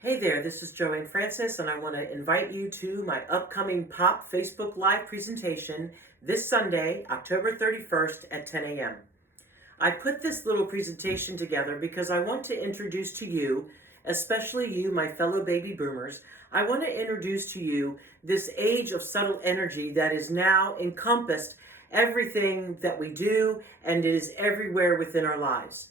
Hey there, this is Joanne Francis, and I want to invite you to my upcoming Pop Facebook Live presentation this Sunday, October 31st at 10 a.m. I put this little presentation together because I want to introduce to you, especially you, my fellow baby boomers, I want to introduce to you this age of subtle energy that is now encompassed everything that we do, and it is everywhere within our lives.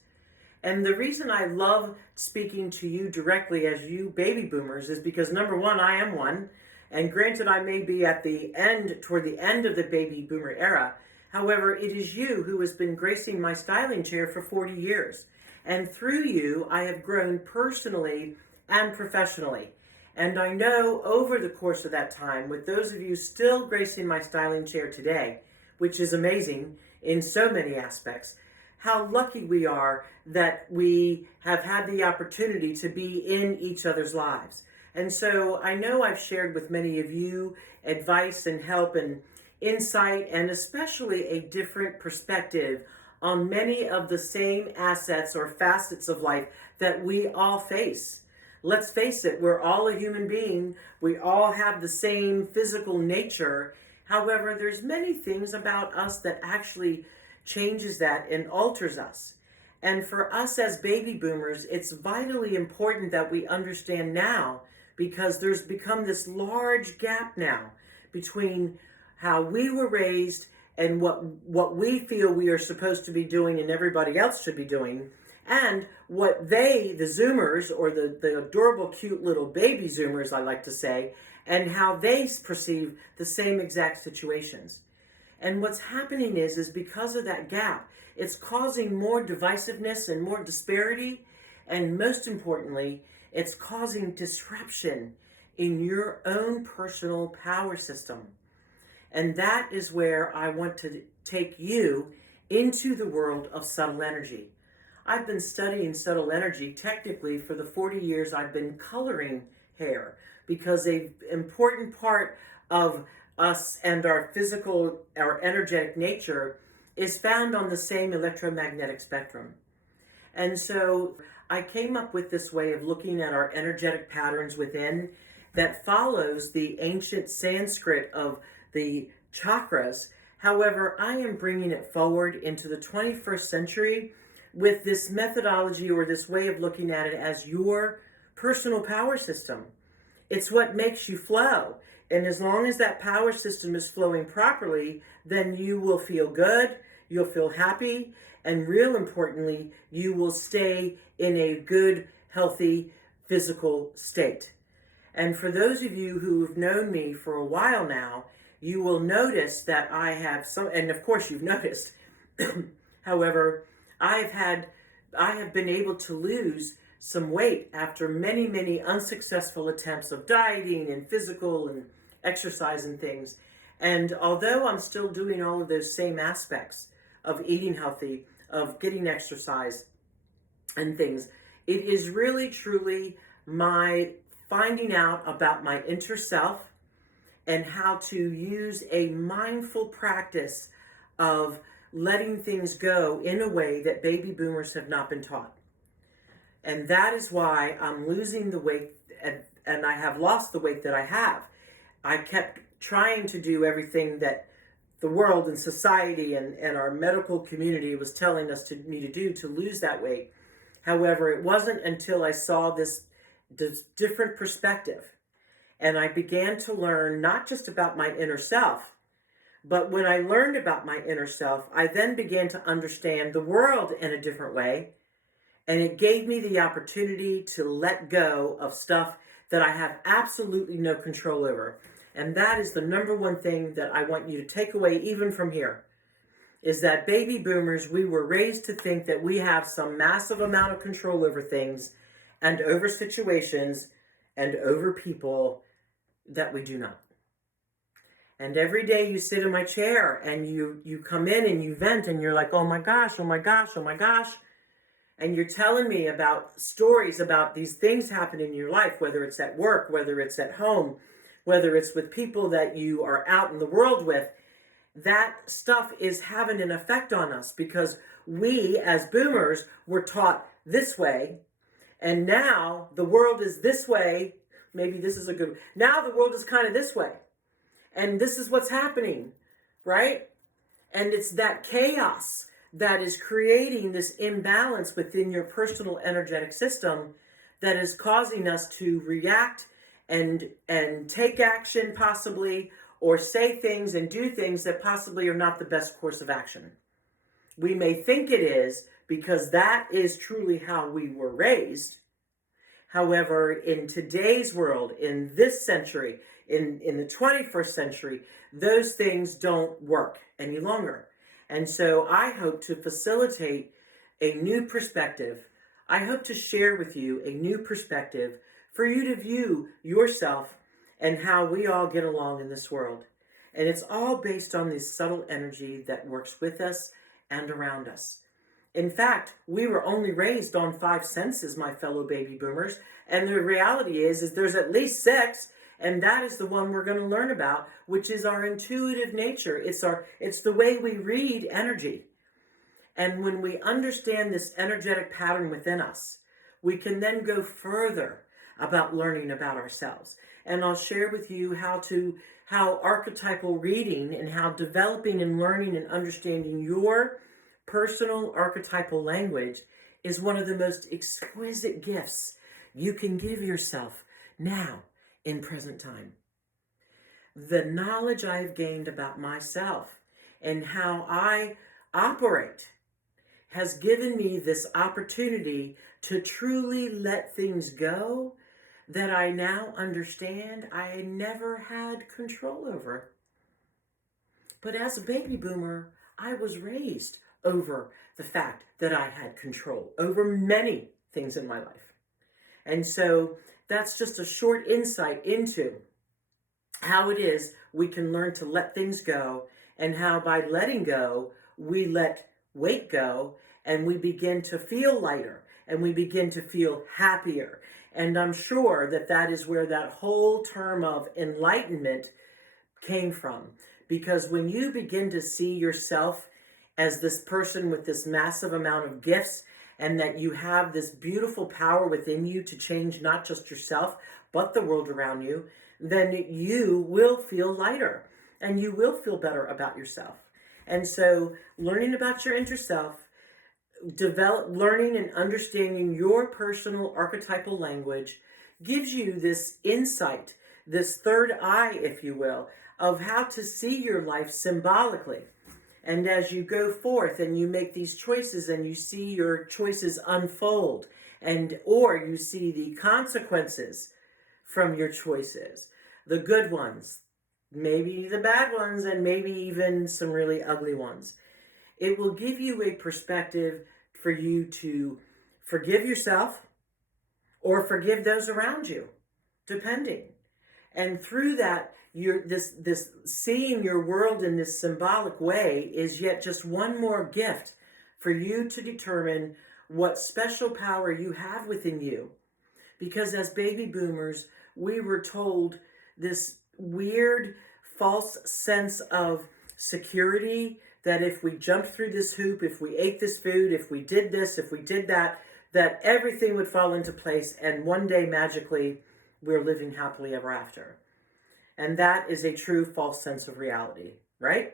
And the reason I love speaking to you directly as you baby boomers is because, number one, I am one. And granted, I may be at the end, toward the end of the baby boomer era. However, it is you who has been gracing my styling chair for 40 years. And through you, I have grown personally and professionally. And I know over the course of that time, with those of you still gracing my styling chair today, which is amazing in so many aspects, how lucky we are that we have had the opportunity to be in each other's lives. And so I know I've shared with many of you advice and help and insight, and especially a different perspective on many of the same assets or facets of life that we all face. Let's face it, we're all a human being. We all have the same physical nature. However, there's many things about us that actually changes that and alters us. And for us as baby boomers, it's vitally important that we understand now, because there's become this large gap now between how we were raised and what we feel we are supposed to be doing and everybody else should be doing, and what they, the Zoomers, or the adorable, cute little baby Zoomers, I like to say, and how they perceive the same exact situations. And what's happening is because of that gap, it's causing more divisiveness and more disparity. And most importantly, it's causing disruption in your own personal power system. And that is where I want to take you into the world of subtle energy. I've been studying subtle energy technically for the 40 years I've been coloring hair, because an important part of us and our physical, our energetic nature is found on the same electromagnetic spectrum. And so I came up with this way of looking at our energetic patterns within that follows the ancient Sanskrit of the chakras. However, I am bringing it forward into the 21st century with this methodology, or this way of looking at it, as your personal power system. It's what makes you flow. And as long as that power system is flowing properly, then you will feel good, you'll feel happy, and real importantly, you will stay in a good, healthy physical state. And for those of you who've known me for a while now, you will notice that I have some, and of course you've noticed, however, I have been able to lose some weight after many, many unsuccessful attempts of dieting and physical and exercise and things. And although I'm still doing all of those same aspects of eating healthy, of getting exercise and things, it is really truly my finding out about my inner self and how to use a mindful practice of letting things go in a way that baby boomers have not been taught. And that is why I'm losing the weight, and I have lost the weight that I have. I kept trying to do everything that the world and society and our medical community was telling me to do to lose that weight. However, it wasn't until I saw this different perspective, and I began to learn not just about my inner self, but when I learned about my inner self, I then began to understand the world in a different way. And it gave me the opportunity to let go of stuff that I have absolutely no control over. And that is the number one thing that I want you to take away even from here, is that baby boomers, we were raised to think that we have some massive amount of control over things and over situations and over people that we do not. And every day you sit in my chair and you come in and you vent and you're like, oh my gosh, oh my gosh, oh my gosh. And you're telling me about stories about these things happen in your life, whether it's at work, whether it's at home, whether it's with people that you are out in the world with. That stuff is having an effect on us because we as boomers were taught this way. And now the world is this way. Maybe this is a good, now the world is kind of this way. And this is what's happening, right? And it's that chaos that is creating this imbalance within your personal energetic system that is causing us to react and take action possibly, or say things and do things that possibly are not the best course of action. We may think it is because that is truly how we were raised. However, in today's world, in this century, in the 21st century, those things don't work any longer. And so I hope to facilitate a new perspective. I hope to share with you a new perspective for you to view yourself and how we all get along in this world. And it's all based on this subtle energy that works with us and around us. In fact, we were only raised on 5 senses, my fellow baby boomers. And the reality is there's at least 6. And that is the one we're going to learn about, which is our intuitive nature. It's the way we read energy. And when we understand this energetic pattern within us, we can then go further about learning about ourselves. And I'll share with you how archetypal reading and how developing and learning and understanding your personal archetypal language is one of the most exquisite gifts you can give yourself now in present time. The knowledge I've gained about myself and how I operate has given me this opportunity to truly let things go that I now understand I never had control over. But as a baby boomer, I was raised over the fact that I had control over many things in my life. And so that's just a short insight into how it is we can learn to let things go, and how by letting go, we let weight go, and we begin to feel lighter, and we begin to feel happier. And I'm sure that that is where that whole term of enlightenment came from. Because when you begin to see yourself as this person with this massive amount of gifts, and that you have this beautiful power within you to change not just yourself, but the world around you, then you will feel lighter and you will feel better about yourself. And so learning about your inner self, learning and understanding your personal archetypal language gives you this insight, this third eye, if you will, of how to see your life symbolically. And as you go forth and you make these choices and you see your choices unfold, or you see the consequences from your choices, the good ones, maybe the bad ones, and maybe even some really ugly ones, it will give you a perspective for you to forgive yourself or forgive those around you, depending. And through that, this seeing your world in this symbolic way is yet just one more gift for you to determine what special power you have within you. Because as baby boomers, we were told this weird, false sense of security, that if we jumped through this hoop, if we ate this food, if we did this, if we did that, that everything would fall into place, and one day magically we're living happily ever after. And that is a true false sense of reality, right?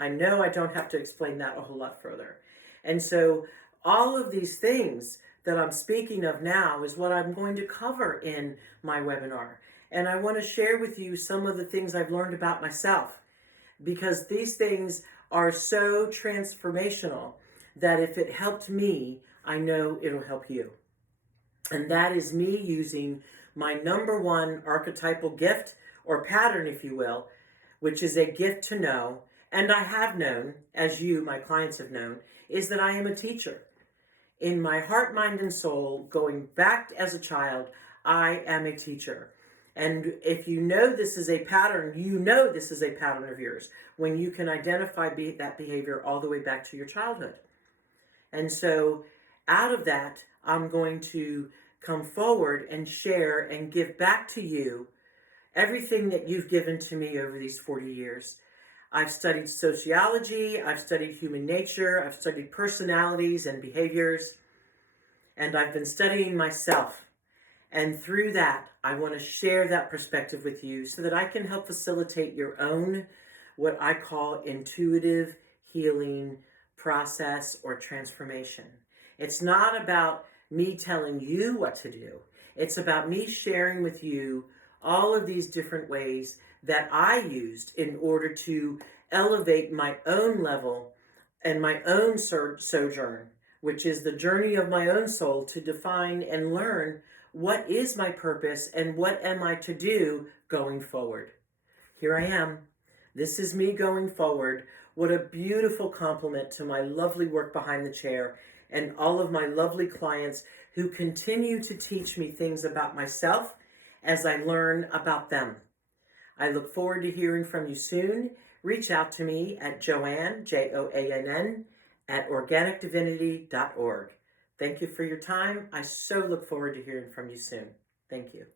I know I don't have to explain that a whole lot further. And so all of these things that I'm speaking of now is what I'm going to cover in my webinar. And I want to share with you some of the things I've learned about myself, because these things are so transformational that if it helped me, I know it'll help you. And that is me using my number one archetypal gift, or pattern, if you will, which is a gift to know, and I have known, as you, my clients, have known, is that I am a teacher. In my heart, mind, and soul, going back as a child, I am a teacher. And if you know this is a pattern, you know this is a pattern of yours, when you can identify that behavior all the way back to your childhood. And so out of that, I'm going to come forward and share and give back to you everything that you've given to me over these 40 years. I've studied sociology, I've studied human nature, I've studied personalities and behaviors. and I've been studying myself. And through that, I want to share that perspective with you so that I can help facilitate your own, what I call intuitive healing process or transformation. It's not about me telling you what to do. It's about me sharing with you all of these different ways that I used in order to elevate my own level and my own sojourn, which is the journey of my own soul to define and learn what is my purpose and what am I to do going forward. Here I am. This is me going forward. What a beautiful compliment to my lovely work behind the chair and all of my lovely clients who continue to teach me things about myself as I learn about them. I look forward to hearing from you soon. Reach out to me at Joann, Joann, at organicdivinity.org. Thank you for your time. I so look forward to hearing from you soon. Thank you.